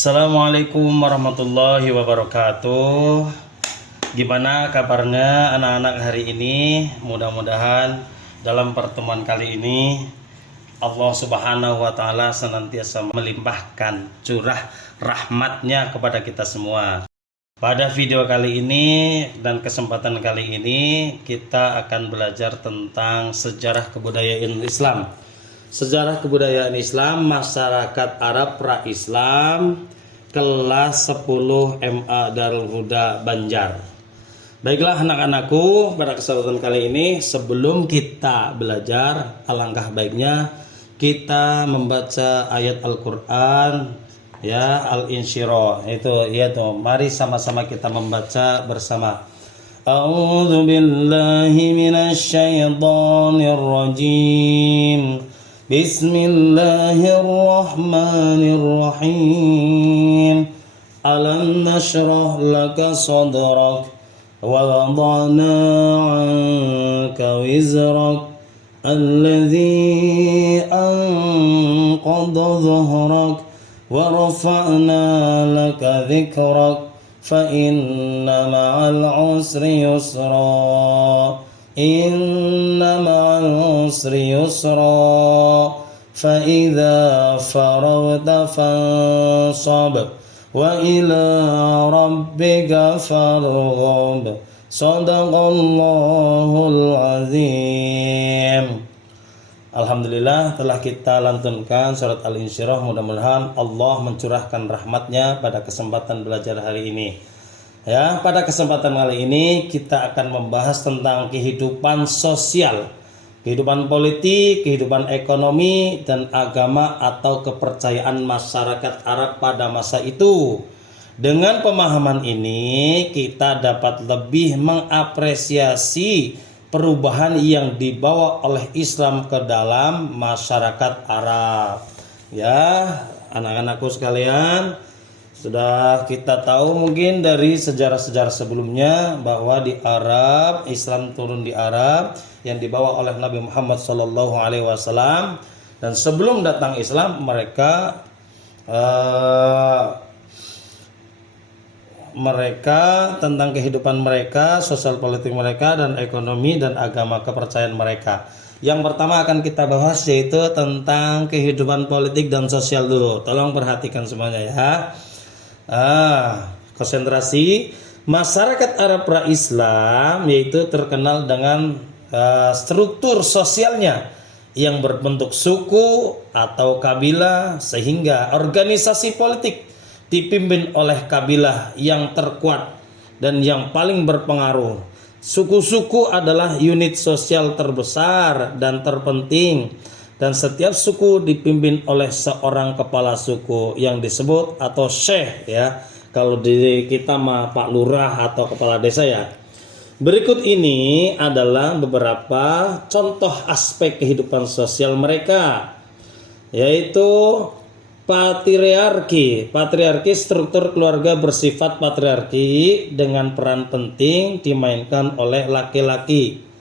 Assalamualaikum warahmatullahi wabarakatuh. Gimana kabarnya anak-anak hari ini? Mudah-mudahan dalam pertemuan kali ini Allah Subhanahu wa Ta'ala senantiasa melimpahkan curah rahmatnya kepada kita semua. Pada video kali ini dan kesempatan kali ini kita akan belajar tentang sejarah kebudayaan Islam. Sejarah kebudayaan Islam masyarakat Arab pra-Islam kelas 10 MA Darul Huda Banjar. Baiklah anak-anakku, pada kesempatan kali ini sebelum kita belajar, alangkah baiknya kita membaca ayat Al-Qur'an ya, Al-Insyirah. Itu mari sama-sama kita membaca bersama. A'udzu billahi minasyaitonir rajim. Bismillahirrahmanirrahim. Alam nashrah laka sadrak wa wada'na 'anka wizrak alladhi anqadha dhahrak wa rafa'na laka dhikrak fa inna ma'al 'usri yusra. Inna ma'al usri yusra fa idza faragta fansab wa ila rabbika farghab. Shadaqallahul azim. Alhamdulillah telah kita lantunkan surat Al-Insyirah. Mudah-mudahan Allah mencurahkan rahmatnya pada kesempatan belajar hari ini. Ya, pada kesempatan kali ini kita akan membahas tentang kehidupan sosial, kehidupan politik, kehidupan ekonomi, dan agama atau kepercayaan masyarakat Arab pada masa itu. Dengan pemahaman ini, kita dapat lebih mengapresiasi perubahan yang dibawa oleh Islam ke dalam masyarakat Arab. Ya, anak-anakku sekalian, sudah kita tahu mungkin dari sejarah-sejarah sebelumnya bahwa di Arab, Islam turun di Arab yang dibawa oleh Nabi Muhammad SAW, dan sebelum datang Islam mereka tentang kehidupan mereka, sosial politik mereka, dan ekonomi dan agama kepercayaan mereka. Yang pertama akan kita bahas yaitu tentang kehidupan politik dan sosial dulu. Tolong perhatikan semuanya ya. Konsentrasi. Masyarakat Arab pra-Islam yaitu terkenal dengan struktur sosialnya yang berbentuk suku atau kabilah, sehingga organisasi politik dipimpin oleh kabilah yang terkuat dan yang paling berpengaruh. Suku-suku adalah unit sosial terbesar dan terpenting, dan setiap suku dipimpin oleh seorang kepala suku yang disebut atau syekh ya. Kalau di kita mah Pak Lurah atau kepala desa ya. Berikut ini adalah beberapa contoh aspek kehidupan sosial mereka, yaitu patriarki. Patriarki struktur keluarga bersifat patriarki dengan peran penting dimainkan oleh laki-laki.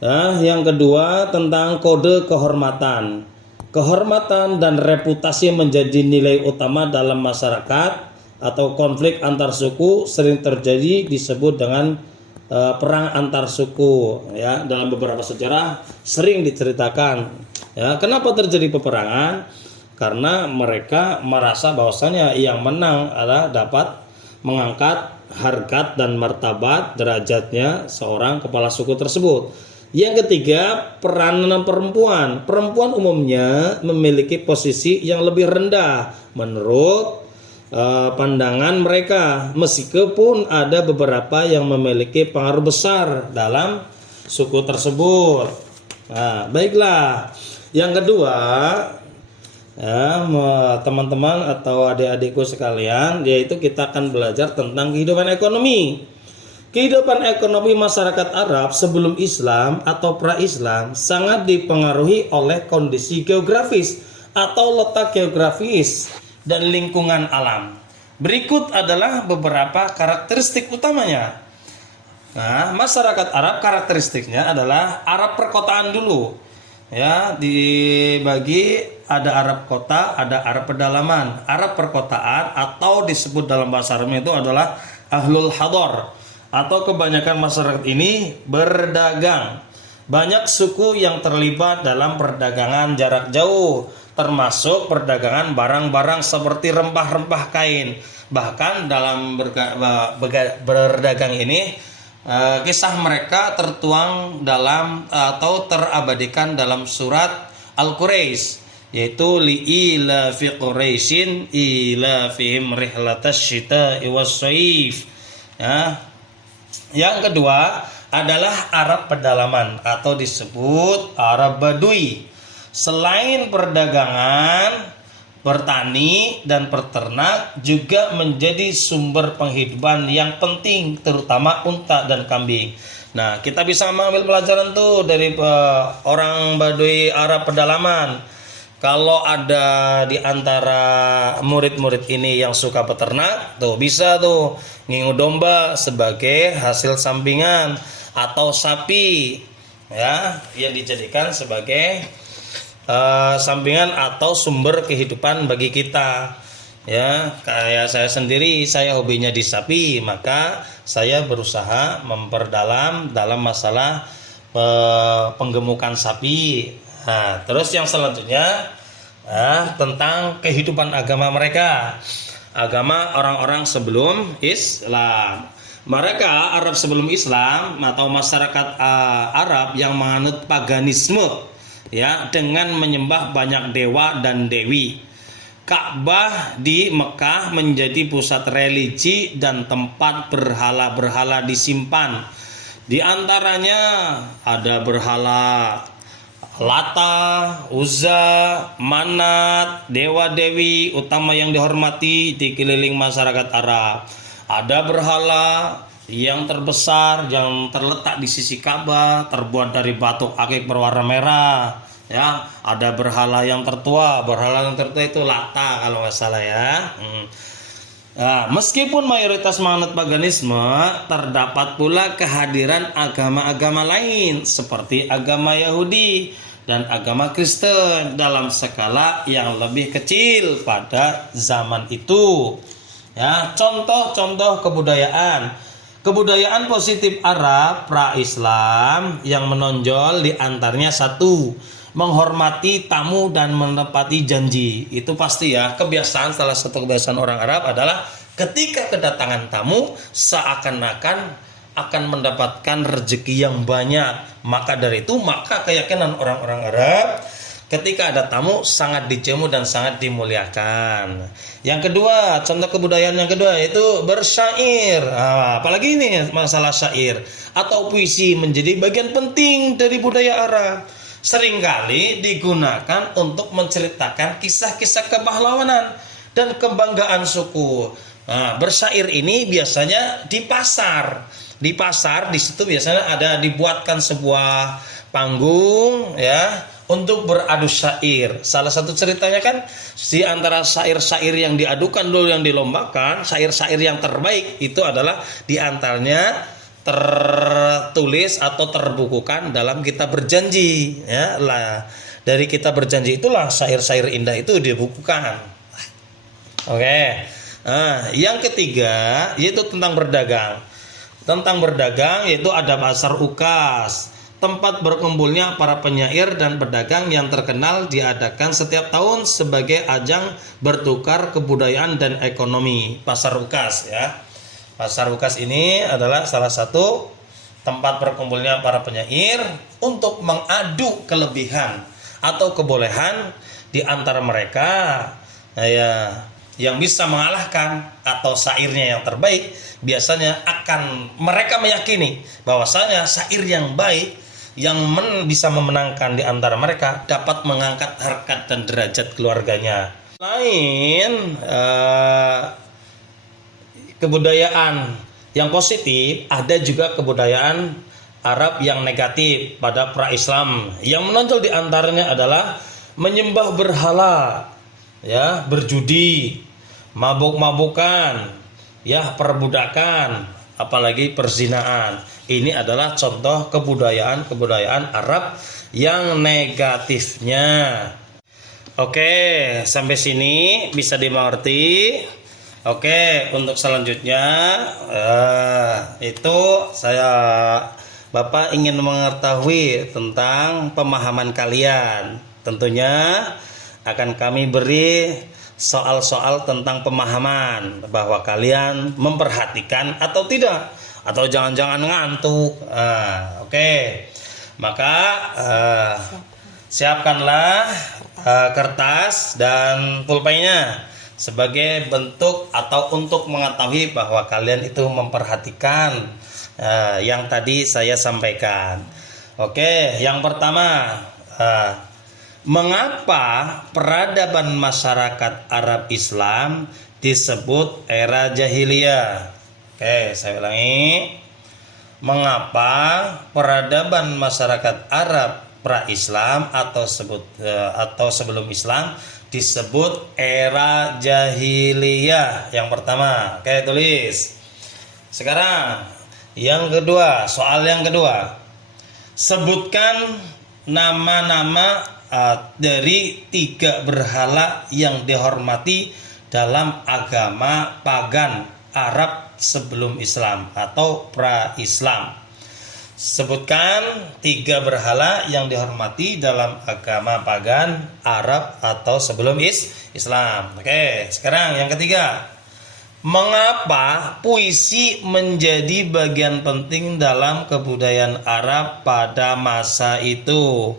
Nah, yang kedua tentang kode kehormatan. Kehormatan dan reputasi menjadi nilai utama dalam masyarakat, atau konflik antar suku sering terjadi disebut dengan perang antar suku ya. Dalam beberapa sejarah sering diceritakan ya, kenapa terjadi peperangan? Karena mereka merasa bahwasanya yang menang adalah dapat mengangkat harkat dan martabat derajatnya seorang kepala suku tersebut. Yang ketiga, peranan perempuan. Perempuan umumnya memiliki posisi yang lebih rendah menurut pandangan mereka, meskipun ada beberapa yang memiliki pengaruh besar dalam suku tersebut. Nah, baiklah. Yang kedua, ya, teman-teman atau adik-adikku sekalian, yaitu kita akan belajar tentang kehidupan ekonomi. Kehidupan ekonomi masyarakat Arab sebelum Islam atau pra-Islam sangat dipengaruhi oleh kondisi geografis atau letak geografis dan lingkungan alam. Berikut adalah beberapa karakteristik utamanya. Nah, masyarakat Arab karakteristiknya adalah Arab perkotaan dulu. ya dibagi, ada Arab kota, ada Arab pedalaman. Arab perkotaan atau disebut dalam bahasa Arabnya itu adalah ahlul hador, atau kebanyakan masyarakat ini berdagang. Banyak suku yang terlibat dalam perdagangan jarak jauh, termasuk perdagangan barang-barang seperti rempah-rempah kain. Bahkan dalam berdagang ini, kisah mereka tertuang dalam atau terabadikan dalam surat Al-Quraisy, yaitu li'ila fi Quraisyin ila fihim rihlatash syita'i was-shaif. Ya. Yang kedua adalah Arab pedalaman atau disebut Arab Badui. Selain perdagangan, bertani dan peternak juga menjadi sumber penghidupan yang penting, terutama unta dan kambing. Nah, kita bisa mengambil pelajaran tuh dari orang Badui Arab pedalaman. Kalau ada di antara murid-murid ini yang suka peternak, tuh bisa tuh ngingu domba sebagai hasil sampingan, atau sapi ya yang dijadikan sebagai sampingan atau sumber kehidupan bagi kita. Ya, kayak saya sendiri, saya hobinya di sapi, maka saya berusaha memperdalam dalam masalah penggemukan sapi. Nah, terus yang selanjutnya tentang kehidupan agama mereka, agama orang-orang sebelum Islam. Mereka Arab sebelum Islam atau masyarakat Arab yang menganut paganisme, ya, dengan menyembah banyak dewa dan dewi. Ka'bah di Mekah menjadi pusat religi dan tempat berhala-berhala disimpan. Di antaranya ada berhala Lata, Uzza, Manat, dewa-dewi utama yang dihormati di keliling masyarakat Arab. Ada berhala yang terbesar yang terletak di sisi Ka'bah, terbuat dari batu akik berwarna merah. Ya, ada berhala yang tertua. Berhala yang tertua itu Lata kalau nggak salah ya. Nah, meskipun mayoritas menganut paganisme, terdapat pula kehadiran agama-agama lain seperti agama Yahudi dan agama Kristen dalam skala yang lebih kecil pada zaman itu. Ya, contoh-contoh kebudayaan. Kebudayaan positif Arab pra-Islam yang menonjol di antaranya satu, menghormati tamu dan menepati janji. Itu pasti ya, kebiasaan, salah satu kebiasaan orang Arab adalah ketika kedatangan tamu seakan-akan akan mendapatkan rezeki yang banyak. Maka dari itu, maka keyakinan orang-orang Arab ketika ada tamu sangat dijamu dan sangat dimuliakan. Yang kedua, contoh kebudayaan yang kedua yaitu bersyair. Apalagi ini masalah syair atau puisi menjadi bagian penting dari budaya Arab. Seringkali digunakan untuk menceritakan kisah-kisah kepahlawanan dan kebanggaan suku. Nah, bersyair ini biasanya di pasar. Di pasar di situ biasanya ada dibuatkan sebuah panggung ya untuk beradu syair. Salah satu ceritanya kan di antara syair-syair yang diadukan dulu yang dilombakan, syair-syair yang terbaik itu adalah di antaranya tertulis atau terbukukan dalam kitab berjanji ya lah. Dari kitab berjanji itulah syair-syair indah itu dibukukan. Oke. Nah, yang ketiga yaitu tentang berdagang. Tentang berdagang yaitu ada pasar Ukas, tempat berkumpulnya para penyair dan pedagang yang terkenal, diadakan setiap tahun sebagai ajang bertukar kebudayaan dan ekonomi. Pasar Ukas ya. Pasar Ukas ini adalah salah satu tempat berkumpulnya para penyair untuk mengadu kelebihan atau kebolehan di antara mereka. Nah, ya, yang bisa mengalahkan atau syairnya yang terbaik biasanya akan mereka meyakini bahwasanya syair yang baik yang bisa memenangkan di antara mereka dapat mengangkat harkat dan derajat keluarganya. Lain kebudayaan yang positif, ada juga kebudayaan Arab yang negatif pada pra-Islam. Yang menonjol di antaranya adalah menyembah berhala, ya, berjudi, mabuk-mabukan, ya, perbudakan, apalagi perzinaan. Ini adalah contoh kebudayaan Arab yang negatifnya. Oke, sampai sini bisa dimengerti. Oke, untuk selanjutnya itu Bapak ingin mengetahui tentang pemahaman kalian. Tentunya akan kami beri soal-soal tentang pemahaman, bahwa kalian memperhatikan atau tidak, atau jangan-jangan ngantuk. Oke. Maka siapkanlah kertas dan pulpennya sebagai bentuk atau untuk mengetahui bahwa kalian itu memperhatikan yang tadi saya sampaikan. Oke, yang pertama, mengapa peradaban masyarakat Arab Islam disebut era jahiliyah? Oke, saya ulangi. Mengapa peradaban masyarakat Arab pra-Islam atau sebelum Islam disebut era jahiliyah? Yang pertama, oke, tulis. Sekarang yang kedua, soal yang kedua. Sebutkan nama-nama dari 3 berhala yang dihormati dalam agama pagan Arab sebelum Islam atau pra-Islam. Sebutkan 3 berhala yang dihormati dalam agama pagan Arab atau sebelum Islam. Oke, sekarang yang ketiga. Mengapa puisi menjadi bagian penting dalam kebudayaan Arab pada masa itu?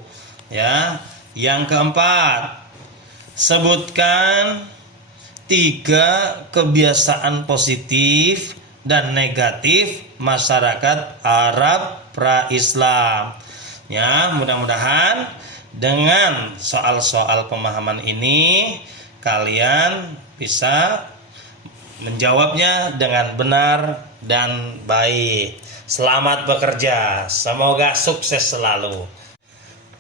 Ya, yang keempat, sebutkan 3 kebiasaan positif dan negatif masyarakat Arab pra-Islam. Ya, mudah-mudahan dengan soal-soal pemahaman ini kalian bisa menjawabnya dengan benar dan baik. Selamat bekerja, semoga sukses selalu.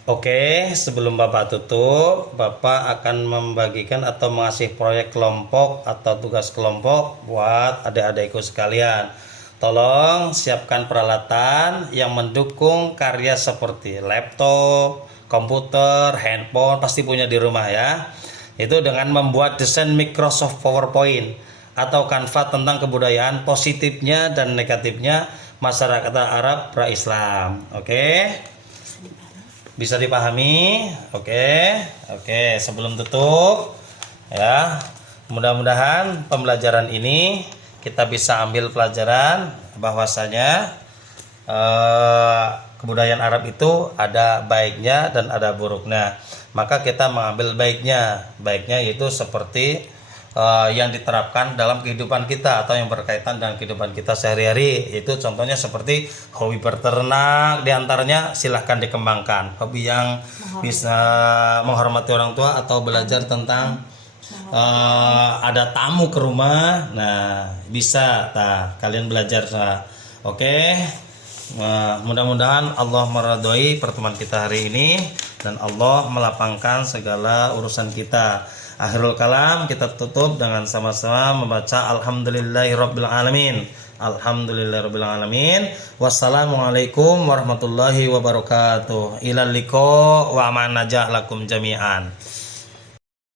Oke, sebelum Bapak tutup, Bapak akan membagikan atau mengasih proyek kelompok atau tugas kelompok buat adik-adikku sekalian. Tolong siapkan peralatan yang mendukung karya seperti laptop, komputer, handphone, pasti punya di rumah ya. Itu dengan membuat desain Microsoft PowerPoint atau Canva tentang kebudayaan positifnya dan negatifnya masyarakat Arab pra-Islam. Oke? Bisa dipahami? Oke. Sebelum tutup ya, mudah-mudahan pembelajaran ini kita bisa ambil pelajaran bahwasanya kebudayaan Arab itu ada baiknya dan ada buruknya. Maka kita mengambil baiknya yaitu seperti yang diterapkan dalam kehidupan kita atau yang berkaitan dengan kehidupan kita sehari-hari. Itu contohnya seperti hobi berternak, diantaranya silahkan dikembangkan. Hobi yang bisa menghormati orang tua atau belajar tentang ada tamu ke rumah, nah bisa kalian belajar. Oke. Mudah-mudahan Allah meridhoi pertemuan kita hari ini dan Allah melapangkan segala urusan kita. Akhirul kalam, kita tutup dengan sama-sama membaca Alhamdulillahirabbil alamin. Alhamdulillahirabbil alamin. Wassalamualaikum warahmatullahi wabarakatuh. Ilal liqa wa aman najah lakum jami'an.